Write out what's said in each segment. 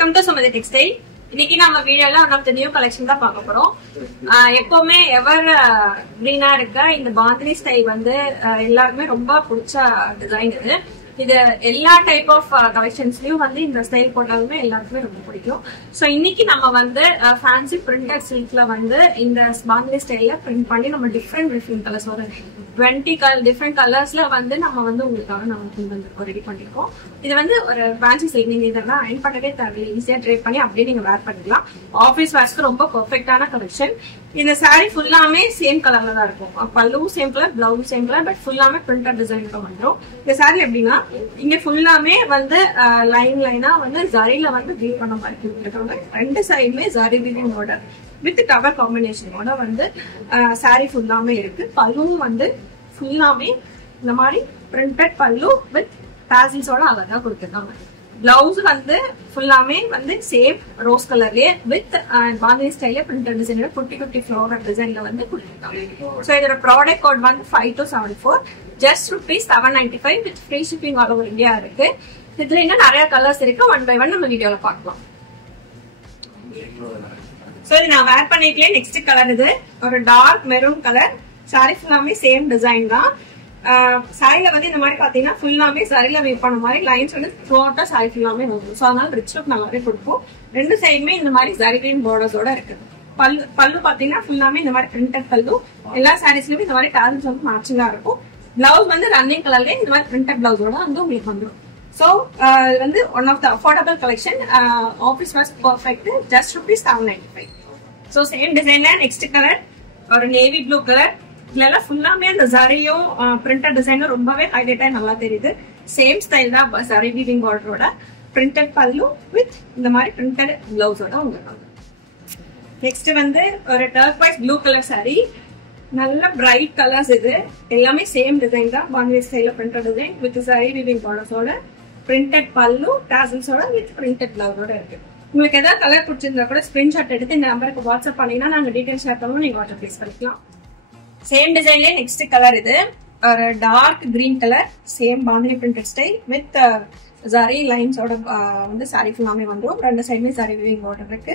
Welcome to Sumathi textile. இன்னைக்கு நம்ம வீடியோல one of the new collection தான் பார்க்க போறோம். எப்பவுமே எவர் கிரீனா இருக்க இந்த பாந்தினி ஸ்டைல் வந்து எல்லாருமே ரொம்ப பிடிச்ச டிசைன் இது. இது எல்லா டைப் ஆஃப் கலெக்ஷன்ஸ்லயும் வந்து இந்த ஸ்டைல் போட்டாலுமே எல்லாருக்குமே ரொம்ப பிடிக்கும். சோ இன்னைக்கு நம்ம வந்து ஃபேன்சி பிரிண்டட் சில்க்ல வந்து இந்த பாந்தினி ஸ்டைல்ல பிரிண்ட் பண்ணி நம்ம டிஃப்ரெண்ட் கலர்ஸ் ஒரு 20 டிஃப்ரெண்ட் கலர்ஸ்ல வந்து நம்ம வந்து உங்களுக்காக நம்ம ரெடி பண்ணிருக்கோம். இது வந்து ஒரு ஃபேன்சி சில்க். நீங்க இதெல்லாம் அயன் பண்ணவே தேவையில்லை, ஈஸியா ட்ரேப் பண்ணி அப்படியே நீங்க வேர் பண்ணிக்கலாம். ஆஃபீஸ் வேர்ஸ்க்கு ரொம்ப பெர்ஃபெக்டான கலெக்ஷன். இந்த சாரி ஃபுல்லாமே சேம் கலர்ல தான் இருக்கும். பல்லுவும் same colour, blouse same colour, but ஃபுல்லாமே பிரிண்டட் டிசைன் வந்துடும். இந்த சாரி எப்படின்னா இங்க ஃபுல்லாமே வந்து லைனா வந்து ஜரில வந்து வீவ் பண்ண மாதிரி கொடுத்துருக்காங்க. ரெண்டு சைடுமே zari weaving border with cover காம்பினேஷனோட வந்து சாரி ஃபுல்லாமே இருக்கு. பல்லுவும் வந்து ஃபுல்லாமே இந்த மாதிரி பிரிண்டட் பல்லு வித் டாசில்ஸோட அழகா கொடுத்துருக்காங்க. பிளவுஸ் வந்து ஃபுல்லாமே வந்து சேம் ரோஸ் கலர்லயே வித் பாந்தினி ஸ்டைல பிரிண்டட் டிசைன் குட்டி ஃபிளோரல் டிசைன்ல வந்து கொடுத்துருக்காங்க. ஸோ இதோட ப்ராடக்ட் கோட் வந்து 5274, just ₹795 with free shipping all over India இருக்கு. இதுல இன்னும் நிறைய கலர்ஸ் இருக்கு. ஒன் பை ஒன் நம்ம வீடியோல பார்க்கலாம். சோ இது நான் வேர் பண்ணிக்கலே. நெக்ஸ்ட் கலர் இது ஒரு டார்க் மெரூன் கலர். சாரி ஃபுல்லாமே சேம் டிசைன் தான். சாரில வந்து இந்த மாதிரி பாத்தீங்கன்னா ஃபுல்லாமே சரியில வீவ் பண்ண மாதிரி லைன்ஸ் வந்து த்ரூஅவுட்டா சாரி ஃபுல்லாமே வரும். ஸோ அதனால ரிச் லுக் நல்லாவே கொடுக்கும். ரெண்டு சைடுமே இந்த மாதிரி ஜரி கிரீன் பார்டர்ஸோட இருக்கு. பல்லு பாத்தீங்கன்னா ஃபுல்லாமே இந்த மாதிரி பிரிண்டட் பல்லு. எல்லா சாரீஸ்லயுமே இந்த மாதிரி டாசல்ஸ் வந்து மேட்சிங்கா இருக்கும். பிளவுஸ் வந்து ரன்னிங் கலர்லயே இந்த மாதிரி பிரிண்டட் பிளவுஸோட வந்து உங்களுக்கு வந்துடும். ஸோ இது வந்து one of the affordable collection. Office was perfect. Just ₹795. So same டிசைன்ல நெக்ஸ்ட் கலர் ஒரு நேவி ப்ளூ கலர். இதுல ஃபுல்லாமே அந்த ஜரியும் பிரிண்டட் டிசைனும் ரொம்பவே ஹைலைட்டா நல்லா தெரியுது. சேம் ஸ்டைல் தான், ஜரி வீவிங் பார்டரோட பிரிண்டட் பல்லு வித் இந்த மாதிரி பிரிண்டட் பிளவுஸோட உங்களுக்கு. நெக்ஸ்ட் வந்து ஒரு டர்க்வைஸ் ப்ளூ கலர் சாரி. நல்ல பிரைட் கலர்ஸ். இது எல்லாமே சேம் டிசைன் தான், பாந்தினி ஸ்டைல printed design with zari weaving பார்டர்ஸோட பிரிண்டட் பல்லு டாசல்ஸோட வித் பிரிண்டட் பிளவுஸோட இருக்கு. உங்களுக்கு ஏதாவது கலர் பிடிச்சிருந்தா கூட ஸ்கிரீன்ஷாட் எடுத்து இந்த நம்பருக்கு வாட்ஸ்அப் பண்ணீங்கன்னா நாங்க டீடைல்ஸ் ஷேர் பண்ணுவோம். நீங்க ஆர்டர் பிளேஸ் பண்ணிக்கலாம். சேம் டிசைன்லயே நெக்ஸ்ட் கலர் இது ஒரு dark green colour. Same bandhani printed style with zari லைன்ஸோட வந்து சாரி ஃபுல்லாமே வந்துடும். ரெண்டு சைடுமே ஜரி வீவிங் பார்டர் இருக்கு.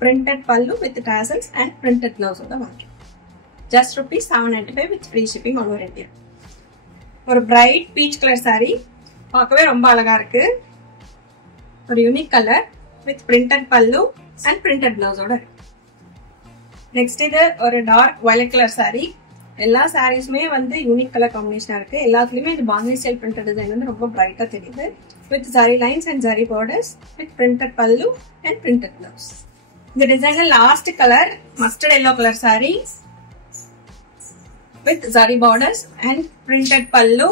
Printed pallu with tassels and printed பிளவுஸோட வாங்கி just ₹795 with free shipping all over India. ஒரு பிரைட் பீச் கலர் சாரி. பார்க்கவே ரொம்ப அழகா இருக்கு. ஒரு unique colour with printed pallu and printed பிளவுஸோட இருக்கு. நெக்ஸ்ட் இது ஒரு டார்க் வயலட் கலர் சாரி. எல்லா சாரீஸுமே வந்து யூனிக் கலர் காம்பினேஷனா இருக்கு. எல்லாத்துலயுமே இது பாந்தினி ஸ்டைல் பிரிண்டட் டிசைன் வந்து ரொம்ப பிரைட்டா தெரியுது with zari lines and zari borders with printed pallu and printed blouse. இந்த டிசைன்ல last colour mustard yellow colour sorry with zari borders and printed பல்லு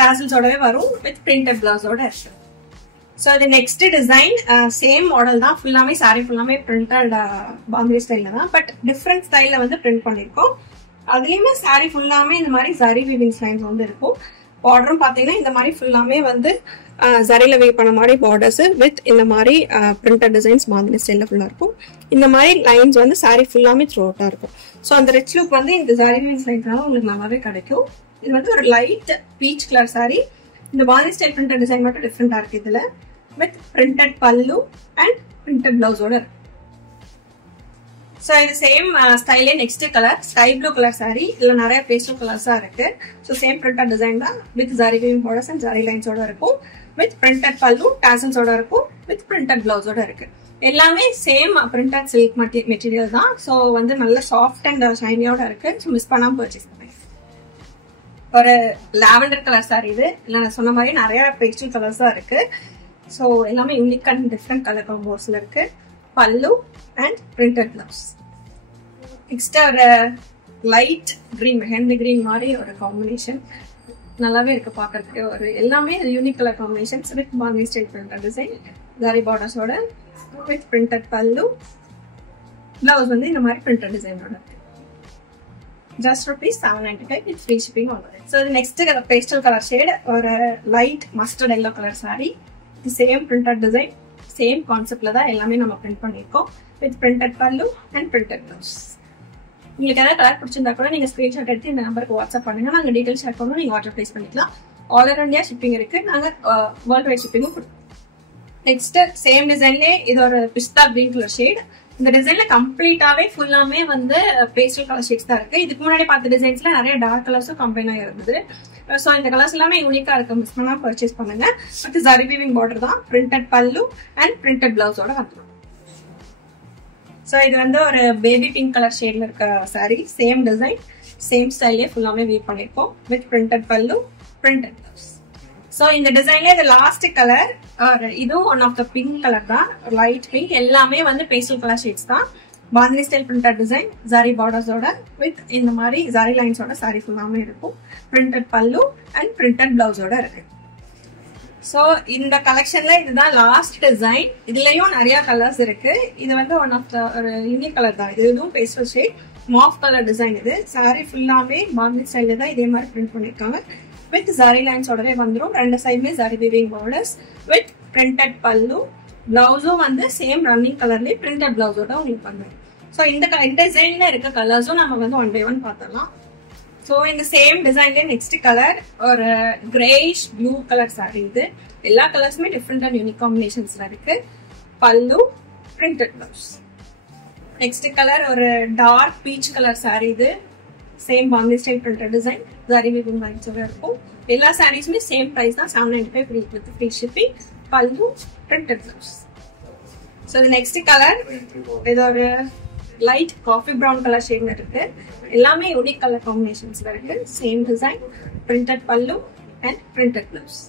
டாசல்ஸோடவே வரும் வித் பிரிண்டட் பிளவுஸோட இருக்கு. ஸோ அது நெக்ஸ்ட் டிசைன் சேம் மாடல் தான். ஃபுல்லாமே சாரி ஃபுல்லாமே பிரிண்டட் பாந்தினி ஸ்டைல்ல தான், பட் டிஃப்ரெண்ட் ஸ்டைல்ல வந்து பிரிண்ட் பண்ணிருக்கோம். அதுலயுமே சாரி ஃபுல்லாமே இந்த மாதிரி ஜரி வீவிங் லைன்ஸ் வந்து இருக்கும். பார்டரும் பாத்தீங்கன்னா இந்த மாதிரி ஃபுல்லாமே வந்து ஜரியில வீவ் பண்ண மாதிரி பார்டர்ஸ் வித் இந்த மாதிரி பிரிண்டட் டிசைன்ஸ் பாந்தினி ஸ்டைல்ல ஃபுல்லா இருக்கும். இந்த மாதிரி லைன்ஸ் வந்து சாரி ஃபுல்லாமே த்ரூ அவுட்டா இருக்கும். ஸோ அந்த ரிச் லுக் வந்து இந்த ஜரி வீவிங் லைன்ஸ்னால உங்களுக்கு நல்லாவே கிடைக்கும். இது வந்து ஒரு லைட் பீச் கலர் சாரி. இந்த பாந்தினி ஸ்டைல் பிரிண்டட் டிசைன் மட்டும் டிஃப்ரெண்டா இருக்கு இதுல with printed pallu and printed பிளவுஸோட இருக்கு. ஸோ இது சேம் ஸ்டைலே next colour sky blue colour sari. இதுல நிறைய பேஸ்டல் கலர்ஸா இருக்கு. ஸோ சேம் பிரிண்டட் டிசைன் தான் with zari weaving borders and zari லைன்ஸோட இருக்கும் வித் பிரிண்டட் பல்லு டாசல்ஸோட இருக்கும் வித் பிரிண்டட் பிளவுஸோட இருக்கு. எல்லாமே சேம் பிரிண்டட் சில்க் மெட்டீரியல் தான். ஸோ வந்து நல்ல சாஃப்ட் அண்ட் ஷைனியோட இருக்கு. ஸோ மிஸ் பண்ணாம பர்ச்சேஸ் பண்ணுங்க. ஒரு லாவெண்டர் கலர் சாரி இது. இல்லை நான் சொன்ன மாதிரி நிறைய பேஸ்டல் கலர்ஸ் தான் இருக்கு. ஸோ எல்லாமே யூனிக் அண்ட் டிஃப்ரெண்ட் கலர் காம்போஸ்ல இருக்கு. Pallu and printed blouse. Next ஒரு லைட் கிரீன் மெஹந்தி கிரீன் மாதிரி ஒரு காம்பினேஷன் நல்லாவே இருக்கு பார்க்கறதுக்கு. ஒரு எல்லாமே unique colour combinations with bandhani style printed design zari பார்டர்ஸோட வித் பிரிண்டட் பல்லு. பிளவுஸ் வந்து இந்த மாதிரி பிரிண்டட் டிசைனோட இருக்கு. Just ₹795 with free shipping all over. So next pastel colour shade ஒரு light mustard yellow colour sari. Same printed design same கான்செப்ட்ல தான் எல்லாமே நம்ம பிரிண்ட் பண்ணிருக்கோம் with printed pallu and printed blouse. உங்களுக்கு ஏதாவது கலர் பிடிச்சிருந்தா கூட நீங்க ஸ்கிரீன்ஷாட் எடுத்து இந்த நம்பருக்கு வாட்ஸ்அப் பண்ணுங்க. நாங்க டீடைல்ஸ் ஷேர் பண்ணுவோம். நீங்க ஆர்டர் பிளேஸ் பண்ணிக்கலாம். ஆல் ஓவர் இந்தியா ஷிப்பிங் இருக்கு. நாங்க வேர்ல்ட் வைட் ஷிப்பிங்கும் கொடுப்போம். நெக்ஸ்ட் சேம் டிசைன்லயே இது ஒரு பிஸ்தா கிரீன் கலர் ஷேட். இந்த டிசைன்ல கம்ப்ளீட்டாவே ஃபுல்லாமே வந்து பேஸ்டல் கலர் ஷேட்ஸ் தான் இருக்கு. இதுக்கு முன்னாடி பார்த்த டிசைன்ஸ்ல நிறைய டார்க் கலர்ஸும் கம்பைன் ஆகி இருந்தது. ஸோ இந்த கலர்ஸ் எல்லாமே யூனிக்கா இருக்கு. மிஸ் பண்ணா பர்ச்சேஸ் பண்ணுங்க. அடுத்து ஜரி வீவிங் பார்டர் தான், பிரிண்டட் பல்லு அண்ட் பிரிண்டட் பிளவுஸோட வந்துடும். ஸோ இது வந்து ஒரு பேபி பிங்க் கலர் ஷேட்ல இருக்க சாரி. சேம் டிசைன் சேம் ஸ்டைலே ஃபுல்லாமே வீவ் பண்ணிருக்கோம் with printed pallu printed blouse. So இந்த டிசைன்ல இது லாஸ்ட் கலர், இதுவும் one of the pink colour தான், லைட் பிங்க். எல்லாமே வந்து பேஸ்டல் கலர் ஷேட்ஸ் தான். Bandhani style printed design, zari பார்டர்ஸோட வித் இந்த மாதிரி ஜரி லைன்ஸோட சாரி ஃபுல்லாமே இருக்கும். பிரிண்டட் பல்லு அண்ட் பிரிண்டட் பிளவுஸோட இருக்கு. ஸோ இந்த கலெக்ஷன்ல இதுதான் லாஸ்ட் டிசைன். இதுலயும் நிறைய கலர்ஸ் இருக்கு. இது வந்து ஒன் ஆஃப் த ஒரு யூனிக் கலர் தான். இதுவும் pastel shade Maaf colour design. இது சாரி ஃபுல்லாமே பாந்தினி ஸ்டைல தான் இதே மாதிரி பிரிண்ட் பண்ணிருக்காங்க வித் ஜரி லைன்ஸோடவே வந்துடும். ரெண்டு சைடுமே zari weaving borders with printed pallu. பிளவுஸும் வந்து சேம் ரன்னிங் கலர்லயே பிரிண்டட் பிளவுஸோட உங்களுக்கு வந்துடும். ஸோ இந்த டிசைன்ல இருக்க கலர்ஸும் நம்ம வந்து ஒன் பை ஒன் பார்த்தலாம். ஸோ இந்த சேம் டிசைன்ல நெக்ஸ்ட் கலர் ஒரு கிரேஷ் ப்ளூ கலர் சாரி. இது எல்லா கலர்ஸுமே டிஃப்ரெண்ட் அண்ட் யூனிக் காம்பினேஷன்ஸ்ல இருக்கு. Pallu printed blouse. Next colour ஒரு டார்க் பீச் கலர் சாரி. இது same bandhani style printed design, zari weaving லைன்ஸோட இருக்கும். எல்லா சாரீஸுமே சேம் பிரைஸ் தான், 795 free with free shipping. Pallu printed blouse. So இது நெக்ஸ்ட் கலர் இது ஒரு லைட் காஃபி ப்ரௌன் கலர் ஷேட்ல இருக்கு. எல்லாமே யூனிக் கலர் காம்பினேஷன்ஸ்ல இருக்கு. Same design, printed pallu and printed blouse.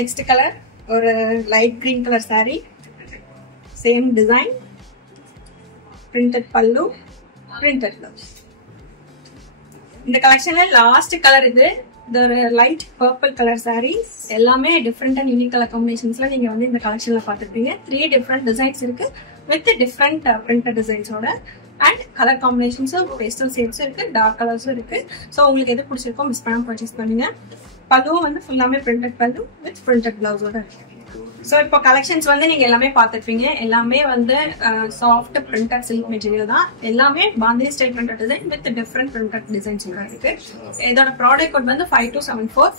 Next colour ஒரு light green colour sari. Same design, printed pallu, printed blouse. இந்த கலெக்ஷன்ல லாஸ்ட் கலர் இது ஒரு லைட் பர்பிள் கலர் சாரி. எல்லாமே டிஃப்ரெண்ட் அண்ட் யூனிக் கலர் காம்பினேஷன்ஸ்ல நீங்க வந்து இந்த கலெக்ஷன்ல பாத்துருப்பீங்க. 3 டிஃப்ரெண்ட் டிசைன்ஸ் இருக்கு வித் டிஃப்ரெண்ட் பிரிண்டட் டிசைன்ஸோட அண்ட் கலர் காம்பினேஷன்ஸும் பேஸ்டல் ஷேட்ஸும் இருக்கு, டார்க் கலர்ஸும் இருக்கு. ஸோ உங்களுக்கு எது பிடிச்சிருக்கோ மிஸ் பண்ணாம பர்ச்சேஸ் பண்ணுங்க. பல்லுவும் வந்து ஃபுல்லாமே பிரிண்டட் பல்லு வித் பிரிண்டட் பிளவுஸோட இருக்கு. ஸோ இப்போ கலெக்ஷன்ஸ் வந்து நீங்க எல்லாமே பார்த்துருப்பீங்க. எல்லாமே வந்து சாஃப்ட் பிரிண்டட் சில்க் மெட்டீரியல் தான். எல்லாமே bandhani style printed design with different printed designs இருக்கு. இதோட ப்ராடக்ட் கோட் வந்து 5274.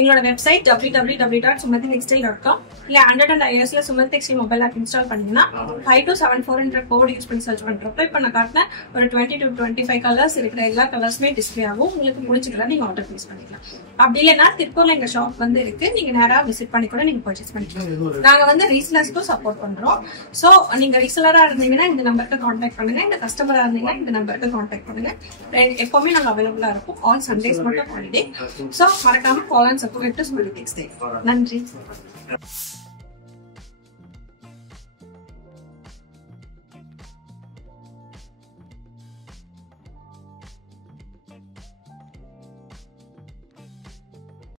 எங்களோட வெப்சைட் www.sumathitextile.com. இல்ல 100 iOSல Sumathi textile mobile app install பண்ணீங்கன்னா 5274 கோட் யூஸ் பண்ணி சர்ச் பண்றப்ப இப்ப நான் காட்டின ஒரு 20 to 25 கலர்ஸ் இருக்கிற எல்லா கலர்ஸுமே டிஸ்பிளே ஆகும். உங்களுக்கு பிடிச்சிருந்தா நீங்க ஆர்டர் பிளேஸ் பண்ணிக்கலாம். அப்படி இல்லைன்னா திருப்பூர்ல எங்க ஷாப் வந்து இருக்கு, நீங்க நேரா விசிட் பண்ணி கூட நீங்க பர்ச்சேஸ் பண்ணிக்கலாம். நாங்க வந்து ரீசேலர்ஸ்க்கும் சப்போர்ட் பண்றோம். சோ நீங்க ரீசேலரா இருந்தீங்கன்னா இந்த நம்பருக்கு கான்டாக்ட் பண்ணுங்க. இந்த கஸ்டமரா இருந்தீங்கன்னா இந்த நம்பருக்கு கான்டாக்ட் பண்ணுங்க. எப்பவுமே நாங்க அவைலபிளா இருக்கும். ஆல் சண்டேஸ் மட்டும் ஹாலிடே. சோ மறக்காம call and support to Sumathi textile. நன்றி.